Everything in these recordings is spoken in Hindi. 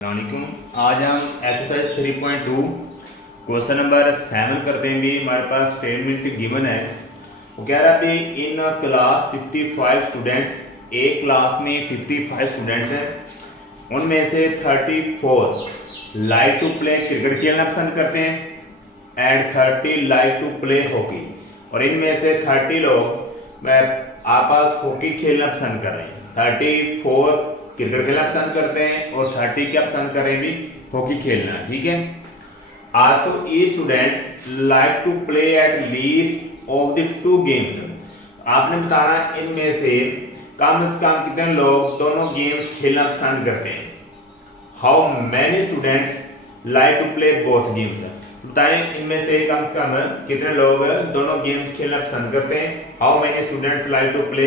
अस्सलामुअलैकुम। आज हम एक्सरसाइज 3.2 क्वेश्चन नंबर 7 करते हैं। भी हमारे पास स्टेटमेंट गिवन है। वो कह रहा है कि इन क्लास 55 स्टूडेंट्स, एक क्लास में 55 स्टूडेंट्स हैं, उनमें से 34 लाइक टू प्ले क्रिकेट खेलना पसंद करते हैं and 30 like to play hockey, और इनमें से 30 लोग आपस हॉकी खेलना पसंद कर रहे हैं। 34 क्रिकेट खेलना पसंद करते हैं और 30 क्या पसंद कर रहे हैं, भी हॉकी खेलना। ठीक है। Also each students like to play at least of the two games. आपने बताना इनमें से कम कितने लोग दोनों गेम्स खेलना पसंद करते हैं। How many students like to play both games. बताएं इनमें से कम कितने लोग दोनों गेम्स खेलना पसंद करते हैं। How many students like to play,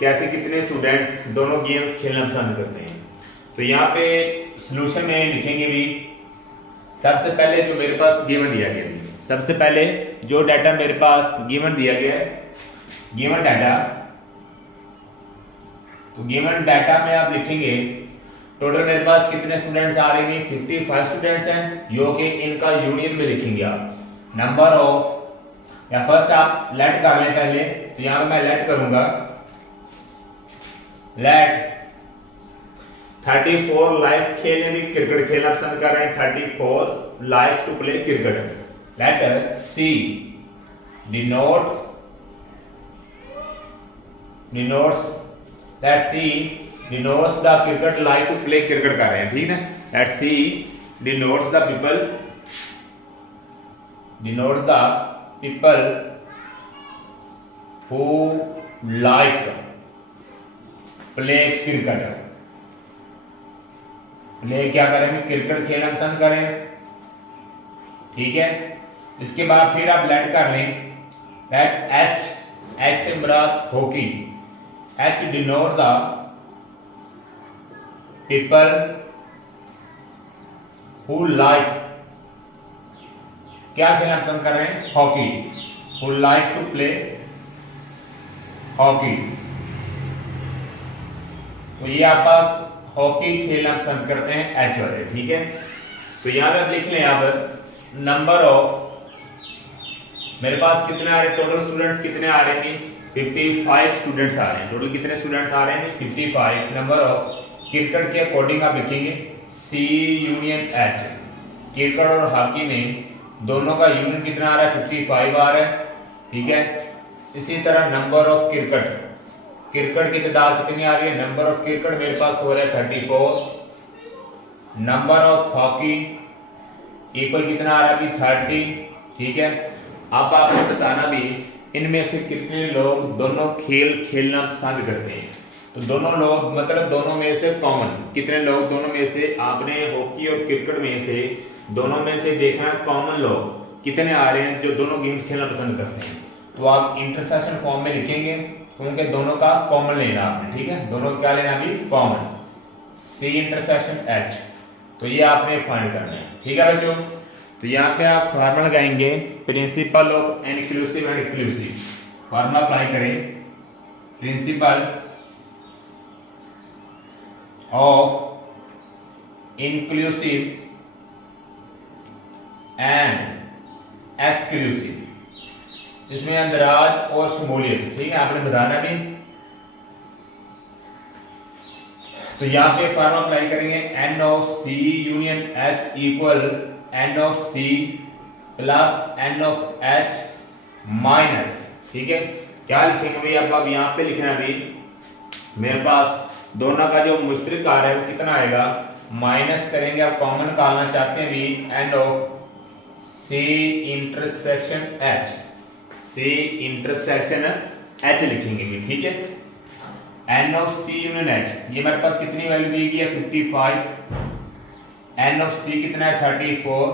कैसे कितने स्टूडेंट्स दोनों गेम्स खेलना पसंद करते हैं। तो यहाँ पे सॉल्यूशन में लिखेंगे भी, सबसे पहले जो मेरे पास गिवन दिया गया है, सबसे पहले जो डाटा मेरे पास गिवन दिया गया है, गिवन डाटा, तो गिवन डाटा में आप लिखेंगे टोटल मेरे पास कितने स्टूडेंट्स आ रहे हैं, 55 स्टूडेंट्स हैं, जो कि इनका यूनियन में लिखेंगे आप नंबर ऑफ, या फर्स्ट आप लेट कर लें पहले। तो यहाँ पे मैं लेट करूंगा, लेट 34 लाइक्स खेलने में क्रिकेट खेलना पसंद कर रहे हैं, 34 likes to play cricket. Let C denotes let C denotes the cricket like to play cricket कर रहे हैं। ठीक है। Let C denotes the people who like play cricket. Play क्या करें, क्रिकेट खेलना पसंद करें। ठीक है। इसके बाद फिर आप लेट कर लें, लेट एच से मुराद hockey, H denote the people who like, क्या खेलना पसंद कर रहे हैं, hockey, who like to play hockey. तो ये आप पास हॉकी खेलना पसंद करते हैं एच वाले। ठीक है। तो यहां पर लिख लें आप नंबर ऑफ, मेरे पास कितने आ रहे, टोटल स्टूडेंट्स कितने आ रहे हैं, 55 स्टूडेंट्स आ रहे हैं। टोटल कितने स्टूडेंट्स आ रहे हैं, 55। नंबर ऑफ क्रिकेट के अकॉर्डिंग आप लिखेंगे सी यूनियन एच। क्रिकेट और हॉकी में दोनों का यूनियन कितना आ रहा है, 55 आ रहा है। ठीक है। इसी तरह नंबर ऑफ क्रिकेट की तादाद कितनी आ रही है, नंबर ऑफ क्रिकेट मेरे पास हो रहा है 34। नंबर ऑफ हॉकी इक्वल कितना आ रहा है, अभी 30। ठीक है। अब आपने बताना भी इनमें से कितने लोग दोनों खेल खेलना पसंद करते हैं। तो दोनों लोग मतलब दोनों में से कॉमन, कितने लोग दोनों में से, आपने हॉकी और क्रिकेट में से दोनों में से देखना कॉमन लोग कितने आ रहे हैं जो दोनों गेम्स खेलना पसंद करते हैं। तो आप इंटरसेक्शन फॉर्म में लिखेंगे, क्योंकि दोनों का कॉमन लेना आपने। ठीक है। दोनों क्या लेना अभी, कॉमन, सी इंटरसेक्शन एच। तो ये आपने फाइंड करना है। ठीक है बच्चों। तो यहाँ पे आप फार्मूला लगाएंगे, principle of inclusive and exclusive. Formula apply करें, principle of inclusive and exclusive, इसमें अंदराज और शमूलियत। ठीक है। आपने बताना भी। तो यहाँ पे फार्मूला अप्लाई करेंगे, n of C union H equal n of C plus n of H minus. ठीक है। क्या लिखेंगे भाई, अब यहाँ पे लिखना भी, मेरे पास दोनों का जो मुश्तरक आ रहा है वो कितना आएगा, माइनस करेंगे, आप कॉमन निकालना चाहते हैं भी, n of C intersection H, C intersection H लिखेंगे भी। ठीक है। N of C union H, ये मेरे पास कितनी वैल्यू दी गई है, 55। एन ऑफ सी कितना है, 34।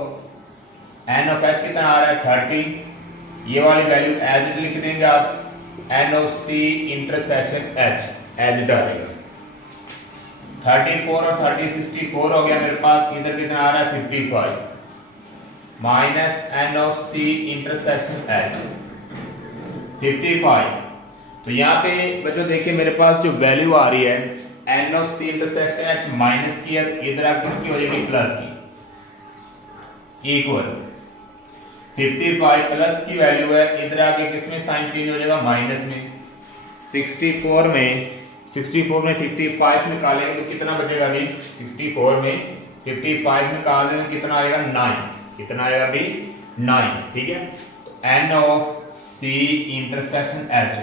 एन ऑफ एच कितना आ रहा है, 30। ये वाली वैल्यू एज इट लिख देंगे आप, N of C intersection H as it आ रहेगा। 34 और 30 64 हो गया मेरे पास। इधर कितना आ रहा है, 55 minus n of C intersection H 55। तो यहाँ पे बच्चों देखिए मेरे पास जो वैल्यू आ रही है n of C intersection H minus की इधर आप किसकी हो जाएगी प्लस की इक्वल 55 प्लस की वैल्यू है इधर आके किसमें साइन चेंज हो जाएगा माइनस में 64 में 55 निकालेंगे तो कितना बचेगा अभी 64 में 55 निकाल देंगे कितना आएगा 9 कितना आएगा अभी 9 ठीक है n of C intersection H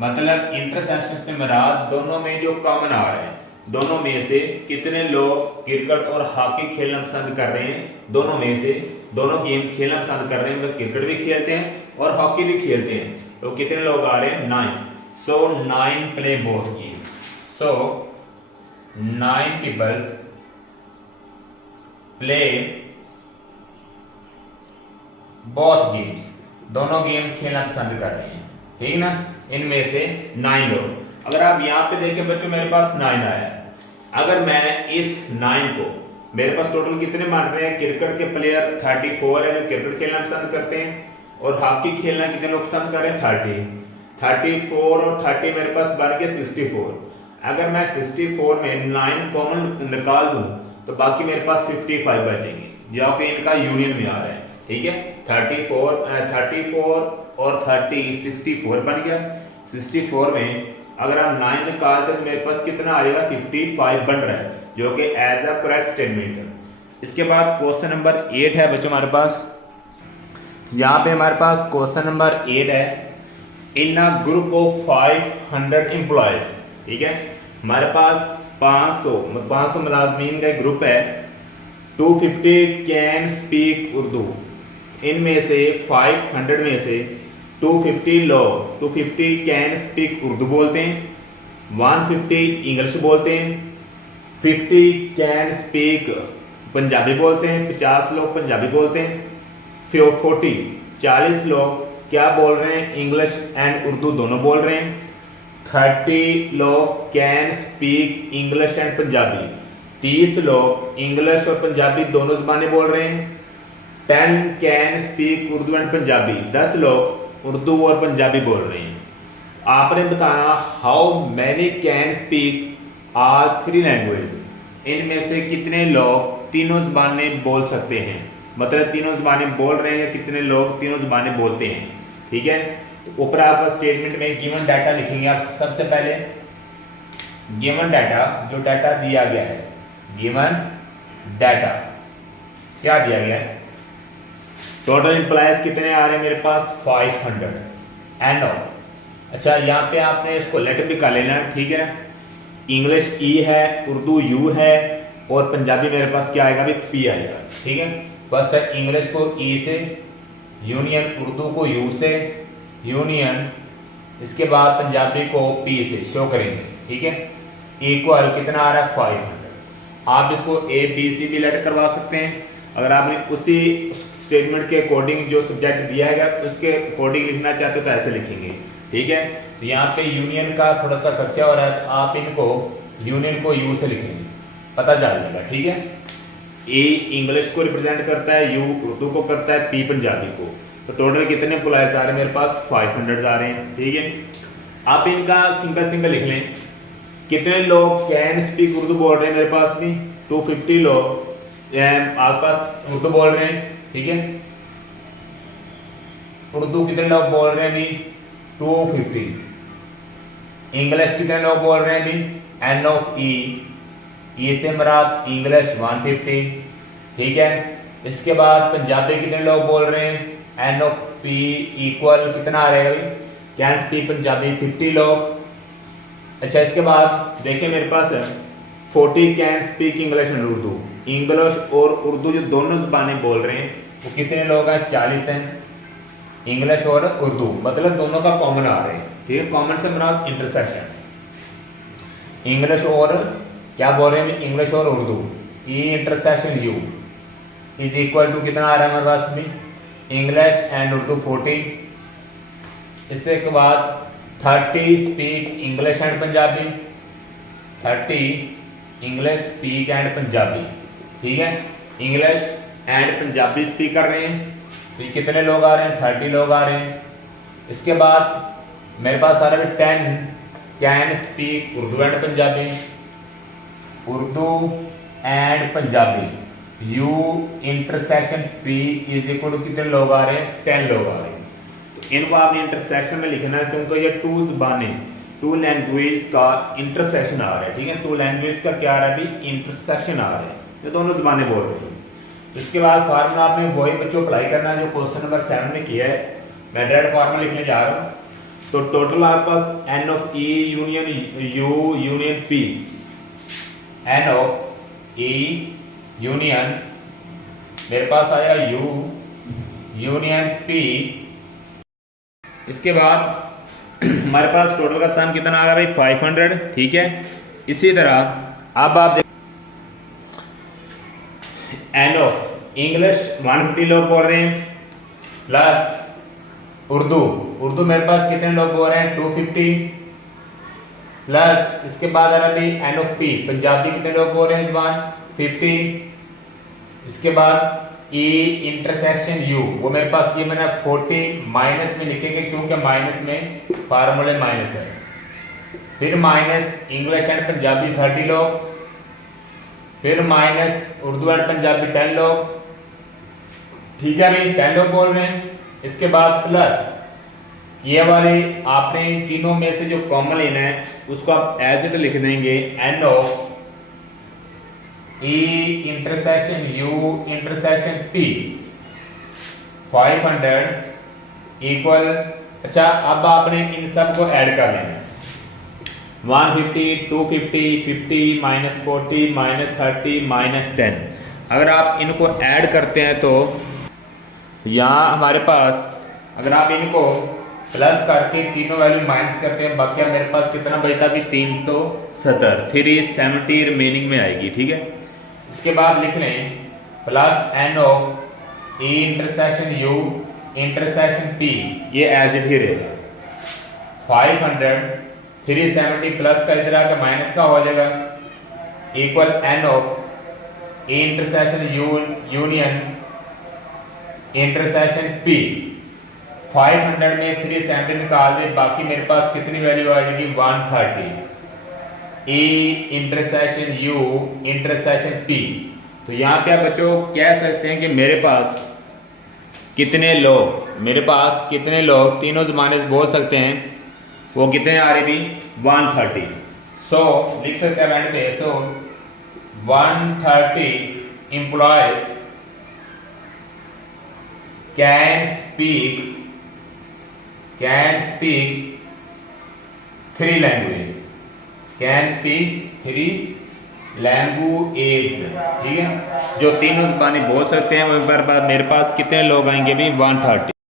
मतलब इंटरसेक्शन से मुराद दोनों में जो कॉमन आ रहे हैं दोनों में से कितने लोग क्रिकेट और हॉकी खेलना पसंद कर रहे हैं दोनों में से दोनों गेम्स खेलना पसंद कर रहे हैं मतलब क्रिकेट भी खेलते हैं और हॉकी भी खेलते हैं तो कितने लोग आ रहे हैं 9 so 9 play both games so 9 people play both games दोनों गेम्स खेलना पसंद कर रहे हैं ठीक ना इनमें से 9 लोग अगर आप यहाँ पे देखें बच्चों मेरे पास 9 आया अगर मैं इस 9 को मेरे पास टोटल कितने मान रहे हैं क्रिकेट के प्लेयर 34 है जो क्रिकेट खेलना पसंद करते हैं और हॉकी खेलना कितने लोग पसंद कर रहे हैं 34 और 30 मेरे पास बन गया 64 अगर मैं 64 में 9 कॉमन निकाल दूं तो बाकी मेरे पास 55 बचेंगे जो कि इनका यूनियन में आ रहा है ठीक है 34 और 30 64 बन गया 64 में अगर हम 9 निकाल तो मेरे पास कितना आएगा 55 बन रहा है जो कि एज अ करेक्ट स्टेटमेंट है इसके बाद क्वेश्चन नंबर 8 है बच्चों हमारे पास यहाँ पे हमारे पास क्वेश्चन नंबर 8 है इन अ ग्रुप ऑफ 500 एम्प्लॉयज ठीक है हमारे पास 500 मुलाजमीन का ग्रुप है 250 कैन स्पीक उर्दू इनमें से 500 में से 250 लोग 250 कैन स्पीक उर्दू बोलते हैं 150 इंग्लिश बोलते हैं 50 कैन स्पीक पंजाबी बोलते हैं 50 लोग पंजाबी बोलते हैं 40 लोग क्या बोल रहे हैं इंग्लिश एंड उर्दू दोनों बोल रहे हैं 30 लोग can speak English and Punjabi 30 लोग इंग्लिश और पंजाबी दोनों ज़बानें बोल रहे हैं 10 can speak Urdu and Punjabi 10 लोग उर्दू और पंजाबी बोल रहे हैं आपने बताना how many can speak are 3 language इनमें से कितने लोग तीनों ज़बानें बोल सकते हैं मतलब तीनों ज़बानें बोल रहे हैं या कितने लोग तीनों ज़बानें बोलते हैं ठीक है ऊपर आप स्टेटमेंट में गिवन डाटा लिखेंगे आप सबसे पहले गिवन डाटा जो डाटा दिया गया है गिवन डाटा क्या दिया गया है टोटल एम्प्लॉयज कितने आ रहे हैं मेरे पास 500 एंड ऑफ अच्छा यहाँ पे आपने इसको लेटर भी कर लेना ठीक है इंग्लिश ई है उर्दू यू है और पंजाबी मेरे पास क्या आएगा अभी पी आएगा ठीक है फर्स्ट है इंग्लिश को ई से यूनियन उर्दू को यू से यूनियन इसके बाद पंजाबी को पी से शो करेंगे ठीक है इक्वल कितना आ रहा है 500 आप इसको ए बी सी भी लेटर करवा सकते हैं अगर आपने उसी स्टेटमेंट के अकॉर्डिंग जो सब्जेक्ट दिया है उसके अकॉर्डिंग लिखना चाहते हो तो ऐसे लिखेंगे ठीक है तो यहाँ पे यूनियन का थोड़ा सा खर्चा हो रहा है तो आप इनको यूनियन को यू से लिखेंगे पता चल जाएगा ठीक है ए इंग्लिश को रिप्रेजेंट करता है यू उर्दू को करता है पी पंजाबी को तो टोटल कितने एम्प्लॉयज आ रहे हैं मेरे पास 500 आ रहे हैं ठीक है आप इनका सिंगल लिख लें कितने लोग कैन स्पीक उर्दू बोल रहे हैं मेरे पास भी 250 लोग आपके पास उर्दू बोल रहे हैं ठीक है उर्दू कितने लोग बोल रहे हैं भी 250 इंग्लिश कितने लोग बोल रहे हैं भी एन ऑफ ई से मराद इंग्लिश 150 ठीक है इसके बाद पंजाबी कितने लोग बोल रहे हैं एन ऑफ पी इक्वल कितना आ रहेगा भाई कैन स्पीक पंजाबी 50 लोग अच्छा इसके बाद देखिए मेरे पास 40 can speak English and Urdu English और उर्दू जो दोनों ज़बानें बोल रहे हैं वो कितने लोग हैं 40 हैं इंग्लिश और उर्दू मतलब दोनों का कॉमन आ रहे हैं ठीक है कॉमन से मराद इंटरसेक्शन इंग्लिश और क्या बोल रहे हैं इंग्लिश और Urdu E intersection U is equal to कितना आ रहा है हमारे पास में इंग्लिश एंड उर्दू 40 इसके बाद 30 speak English and Punjabi 30 English speak and Punjabi ठीक है इंग्लिश एंड पंजाबी स्पीक कर रहे हैं तो कितने लोग आ रहे हैं 30 लोग आ रहे हैं इसके बाद मेरे पास आ रहा है 10 can speak Urdu and Punjabi Urdu and Punjabi, U intersection P is equal to कितने लोग आ रहे हैं, 10 लोग आ रहे हैं। तो इनको आपने इंटरसेक्शन में लिखना है क्योंकि ये टू ज़बानें, टू लैंग्वेज का इंटरसेक्शन आ रहा है, ठीक है। टू लैंग्वेज का क्या आ रहा है अभी, इंटरसेक्शन आ रहा है, ये दोनों ज़बानें बोल रही हैं। इसके बाद फार्मूला आपने वही बच्चों अप्लाई करना है जो क्वेश्चन नंबर 7 में किया है। मैं डायरेक्ट फार्मूला लिखने जा रहा हूँ। तो टोटल आपके पास N of E union U union P, N of E union मेरे पास आया यू यूनियन पी। इसके बाद हमारे पास टोटल का सम कितना आ गया भाई, 500, ठीक है। इसी तरह अब आप एन ऑफ इंग्लिश 150 लोग बोल रहे हैं, प्लस उर्दू मेरे पास कितने लोग बोल रहे हैं, 250, प्लस इसके बाद आ रहा है एन ऑफ पी पंजाबी कितने लोग बोल रहे हैं इस बार, 50। इसके बाद ई इंटरसेक्शन यू वो मेरे पास ये मैंने 40 माइनस में लिखेंगे क्योंकि माइनस में फार्मूले माइनस है। फिर माइनस इंग्लिश एंड पंजाबी 30 लोग, फिर माइनस उर्दू एंड पंजाबी 10 लोग, ठीक है भाई 10 लोग बोल रहे हैं। इसके बाद प्लस ये वाले आपने तीनों में से जो कॉमन लेना है उसको आप एज इट लिख देंगे, n of E intersection U intersection P 500 equal. अच्छा अब आपने इन सब को ऐड कर लेना है, 150 250 50 माइनस 40 माइनस 30 माइनस 10। अगर आप इनको ऐड करते हैं तो यहाँ हमारे पास अगर आप इनको प्लस करके तीनों वैल्यू माइनस करते हैं, बाकी मेरे पास कितना बचता अभी 370, 370 रिमेनिंग में आएगी, ठीक है। इसके बाद लिख लें plus n of E intersection U intersection P, ये एज इट ही रहेगा 500, 370 प्लस का इधर आकर माइनस का हो जाएगा equal n of E intersection U union intersection P. 500 में 370 निकाल दे, बाकी मेरे पास कितनी वैल्यू आ जाएगी 130, ई इंटरसेक्शन यू इंटरसेक्शन पी। तो यहाँ पे आप बच्चों कह सकते हैं कि मेरे पास कितने लोग तीनों ज़बानें बोल सकते हैं, वो कितने आ रहे भी 130। सो लिख सकते हैं एंड पे, सो 130 एम्प्लॉयज can speak 3 languages, ठीक है। जो तीनों ज़बानें बोल सकते हैं वो एक बार बाद मेरे पास कितने लोग आएंगे भी 130।